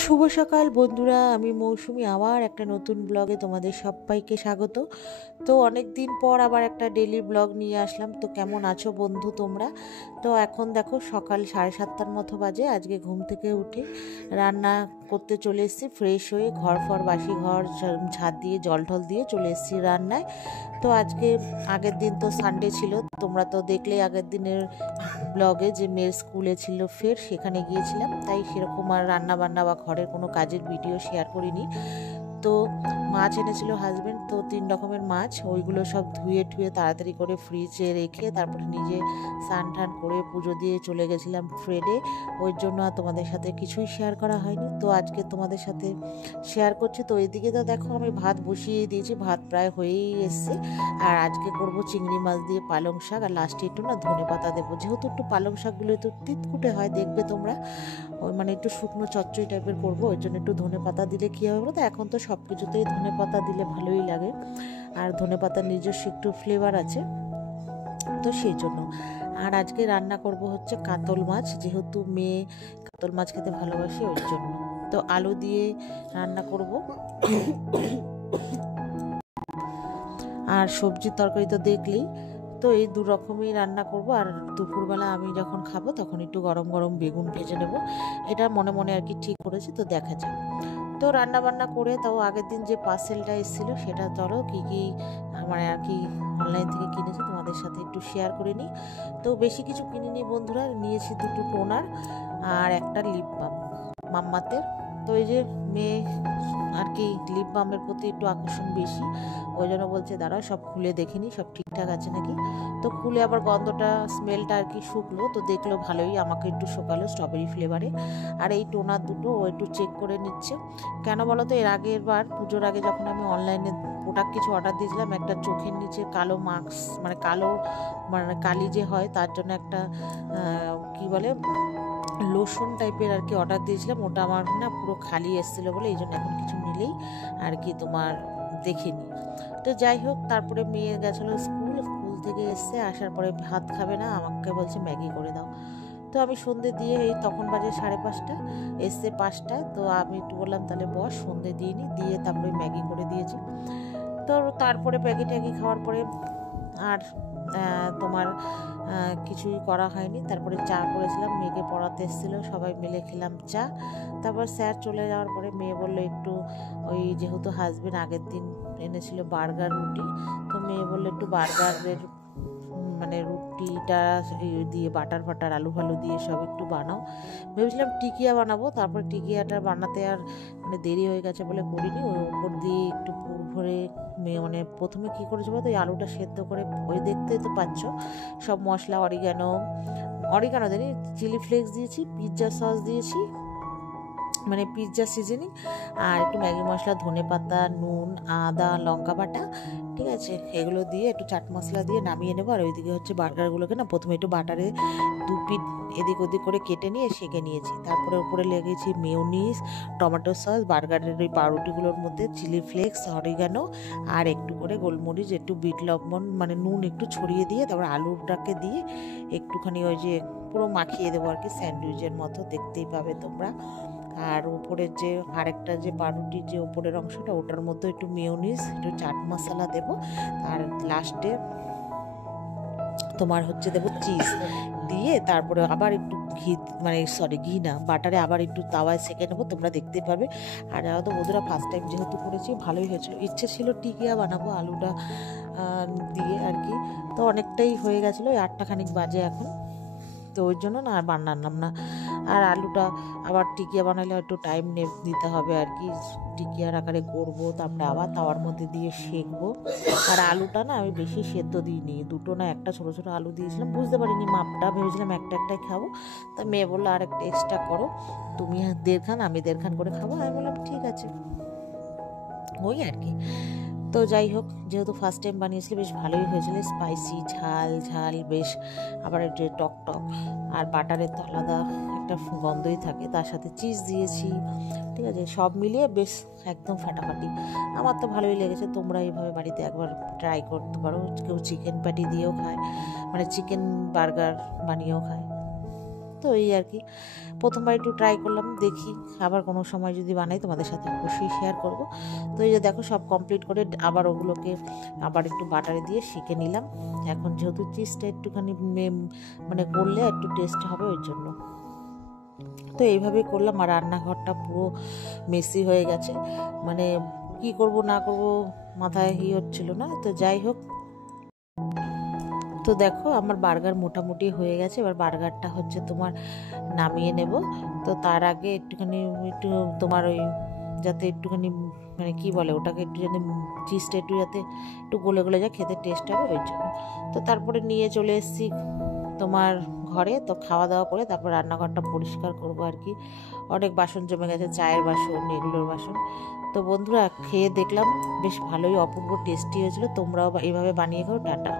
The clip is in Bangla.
শুভ সকাল বন্ধুরা, আমি মৌসুমি আবার একটা নতুন ব্লগে তোমাদের সবাইকে স্বাগত। তো অনেক দিন পর আবার একটা ডেলি ব্লগ নিয়ে আসলাম। তো কেমন আছো বন্ধু তোমরা? তো এখন দেখো সকাল 7:30টার মতো বাজে। আজকে ঘুম থেকে উঠে রান্না করতে চলে এসেছি, ফ্রেশ হয়ে ঘর ফর বাসি ঘর ঝাঁট দিয়ে জল ঢল দিয়ে চলে এসেছি রান্নায়। তো আজকে আগের দিন তো সানডে ছিল, তোমরা তো দেখলেই আগের দিনের ব্লগে যে মেয়ের স্কুলে ছিল, ফের সেখানে গিয়েছিলাম, তাই সেরকম আর রান্না বান্না বা ঘরের কোনো কাজের ভিডিও শেয়ার করিনি। তো মাছ এনেছিল হাজব্যান্ড, তো 3 রকমের মাছ, ওইগুলো সব ধুয়ে ঠুয়ে তাড়াতাড়ি করে ফ্রিজে রেখে তারপরে নিজে স্নান টান করে পুজো দিয়ে চলে গেছিলাম ট্রেডে। ওই জন্য আর তোমাদের সাথে কিছুই শেয়ার করা হয়নি। তো আজকে তোমাদের সাথে শেয়ার করছি। তো এদিকে তো দেখো আমি ভাত বসিয়ে দিয়েছি, ভাত প্রায় হয়েই এসছে। আর আজকে করব চিংড়ি মাছ দিয়ে পালং শাক, আর লাস্টে একটু না ধনে পাতা দেবো, যেহেতু একটু পালং শাকগুলো একটু তিতকুটে হয়, দেখবে তোমরা, ওই মানে একটু শুকনো চচ্চড়ি টাইপের করবো, ওই জন্য একটু ধনে পাতা দিলে কী হবে বলো তো, এখন তো সব কিছুতেই ধনে পাতা দিলে ভালোই লাগে, আর ধনে পাতার নিজস্ব একটু ফ্লেভার আছে, তো সেই জন্য। আর আজকে রান্না করব হচ্ছে কাতল মাছ, যেহেতু মেয়ে কাতল মাছ খেতে ভালোবাসে ওই জন্য। তো আলু দিয়ে রান্না করব। আর সবজির তরকারি তো দেখলেই। তো এই 2 রকমই রান্না করব। আর দুপুরবেলা আমি যখন খাবো তখন একটু গরম গরম বেগুন ভেজে নেব, এটা মনে মনে আর কি ঠিক করেছি, তো দেখা যাক। তো রান্না বান্না করে, তাও আগের দিন যে পার্সেলটা এসেছিলো সেটা চলো কী কী আমার আর কি অনলাইন থেকে কিনেছি তোমাদের সাথে একটু শেয়ার করে নিই। তো বেশি কিছু কিনিনি বন্ধুরা, নিয়েছি 2টো টোনার আর একটা লিপ বাম মাম্মাতের। তো এই যে মেয়ে আর কি লিপ বামের প্রতি একটু আকর্ষণ বেশি, ওই জন্য বলছে দাঁড়াও সব খুলে দেখিনি সব ঠিকঠাক আছে নাকি। তো খুলে আবার গন্ধটা স্মেলটা আর কি শুকলো, তো দেখলো ভালোই, আমাকে একটু শোকালো স্ট্রবেরি ফ্লেভারে। আর এই টোনার দুটো ও একটু চেক করে নিচ্ছে। কেন বলো তো, এর আগের বার পুজোর আগে যখন আমি অনলাইনে প্রোডাক্ট কিছু অর্ডার দিয়েছিলাম, একটা চোখের নিচে কালো মাস্ক, মানে কালো মানে কালি যে হয় তার জন্য একটা কি বলে লোশন টাইপের আর কি অর্ডার দিয়েছিলাম, ওটা আমার না পুরো খালি এসেছিলো বলে এই জন্য এখন কিছু নিলেই আর কি তোমার দেখিনি। তো যাই হোক, তারপরে মেয়ে গেছিলো স্কুল, স্কুল থেকে এসে আসার পরে ভাত খাবে না, আমাকে বলছে ম্যাগি করে দাও। তো আমি সন্ধে দিয়ে, এই তখন বাজে 5:30, এসছে 5টায়, তো আমি একটু বললাম তাহলে বস, সন্ধে দিয়ে নি, দিয়ে তারপরে ম্যাগি করে দিয়েছি। তো তারপরে ম্যাগি ট্যাগি খাওয়ার পরে আর তোমার কিছুই করা হয়নি। তারপরে চা করেছিলাম, মেয়েকে পড়াতে এসেছিলো, সবাই মিলে খেলাম চা। তারপর স্যার চলে যাওয়ার পরে মেয়ে বললো একটু, ওই যেহেতু হাজবেন্ড আগের দিন এনেছিল বার্গার রুটি, তো মেয়ে বললো একটু বার্গারের মানে রুটিটা দিয়ে বাটার ফাটার আলু ফালু দিয়ে সব একটু বানাও। ভেবেছিলাম টিকিয়া বানাবো, তারপর টিকিয়াটা বানাতে আর মানে দেরি হয়ে গেছে বলে করিনি। ওই ওপর দিয়ে একটু পুর ভরে মেয়ে মানে প্রথমে কী করেছে বলতো, ওই আলুটা সেদ্ধ করে, ওই দেখতে তো পাচ্ছ সব মশলা, অরিগানো অরিগানো দিই, চিলি ফ্লেক্স দিয়েছি, পিৎজা সস দিয়েছি মানে পিৎজা সিজনিং, আর একটু ম্যাগি মশলা, ধনে পাতা, নুন, আদা, লঙ্কা বাটা, ঠিক আছে, এগুলো দিয়ে একটু চাট মশলা দিয়ে নামিয়ে নেবো। আর ওইদিকে হচ্ছে বার্গারগুলোকে না প্রথমে একটু বাটারে 2 পিঠ এদিক ওদিক করে কেটে নিয়ে সেঁকে নিয়েছি, তারপরে উপরে লেগেছি মেয়োনিজ, টমেটো সস, বার্গারের ওই পাউরুটিগুলোর মধ্যে চিলি ফ্লেক্স, অরিগানো, আর একটু করে গোলমরিচ, একটু বিট লবণ মানে নুন একটু ছড়িয়ে দিয়ে, তারপর আলুটাকে দিয়ে একটুখানি ওই যে পুরো মাখিয়ে দেবো আর কি, স্যান্ডউইচের মতো দেখতেই পাবে তোমরা। আর উপরের যে আরেকটা যে পাউরুটির যে উপরের অংশটা, ওটার মধ্যে একটু মেয়োনিজ, একটু চাট মশলা দেবো, আর লাস্টে তোমার হচ্ছে দেবো চিজ দিয়ে, তারপরে আবার একটু ঘি, মানে সরি ঘি না, বাটারে আবার একটু তাওয়ায় সেঁকে নেবো, তোমরা দেখতে পারবে। আর যারা তো বন্ধুরা ফার্স্ট টাইম যেহেতু করেছি, ভালোই হয়েছিল। ইচ্ছে ছিল টিকিয়া বানাবো আলুটা দিয়ে আর কি, তো অনেকটাই হয়ে গেছিলো, 8টা খানিক বাজে এখন, তো ওই জন্য না আর বানালাম না। আর আলুটা আবার টিকিয়া বানালে একটু টাইম দিতে হবে আর কি, টিকিয়ার আকারে করবো, তারপরে আবার তাওয়ার মধ্যে দিয়ে সেঁকবো। আর আলুটা না আমি বেশি সেদ্ধ দিইনি, 2টো না একটা ছোটো ছোটো আলু দিয়েছিলাম, বুঝতে পারিনি মাপটা, ভেবেছিলাম একটা একটাই খাবো। তা মেয়ে বললো আর একটা এক্সট্রা করো, তুমি 1.5 খান আমি 1.5 খান করে খাবো, আমি বললাম ঠিক আছে, ওই আর কি। তো যাই হোক, যেহেতু ফার্স্ট টাইম বানিয়েছিল বেশ ভালোই হয়েছিল, স্পাইসি, ঝাল ঝাল বেশ, আবার একটু টক টক, আর বাটারের তো আলাদা একটা গন্ধই থাকে, তার সাথে চিজ দিয়েছি, ঠিক আছে, সব মিলিয়ে বেশ একদম ফাটাফাটি। আমার তো ভালোই লেগেছে, তোমরা এইভাবে বাড়িতে একবার ট্রাই করতে পারো। কেউ চিকেন প্যাটি দিয়েও খায়, মানে চিকেন বার্গার বানিয়েও খায়, তো এই আর কি প্রথমবার একটু ট্রাই করলাম, দেখি আবার কোনো সময় যদি বানাই তোমাদের সাথে অবশ্যই শেয়ার করব। তো এই যে দেখো সব কমপ্লিট করে আবার ওগুলোকে আবার একটু বাটারে দিয়ে শিখে নিলাম। এখন যেহেতু চিজটা একটুখানি মানে করলে একটু টেস্ট হবে ওই জন্য। তো এইভাবেই করলাম, আর রান্নাঘরটা পুরো মেসি হয়ে গেছে, মানে কি করব না করব মাথায় হচ্ছিল না। তো যাই হোক, তো দেখো আমার বার্গার মোটামুটি হয়ে গেছে। এবার বার্গারটা হচ্ছে তোমার নামিয়ে নেব। তো তার আগে একটু তোমার ওই যাতে একটুখানি মানে কি বলে ওটাকে, একটু যাতে চিজটা একটু যাতে একটু গলে গলে যায়, খেতে টেস্ট হবে ওই জন্য। তো তারপরে নিয়ে চলে এসেছি তোমার ঘরে। তো খাওয়া দাওয়া করে তারপর রান্নাঘরটা পরিষ্কার করব আর কি। অনেক বাসন জমে গেছে, চায়ের বাসন, এগুলোর বাসন। তো বন্ধুরা খেয়ে দেখলাম বেশ ভালোই অপূর্ব টেস্টি হয়েছিল। তোমরাও এভাবে বানিয়ে খাও। টাটা।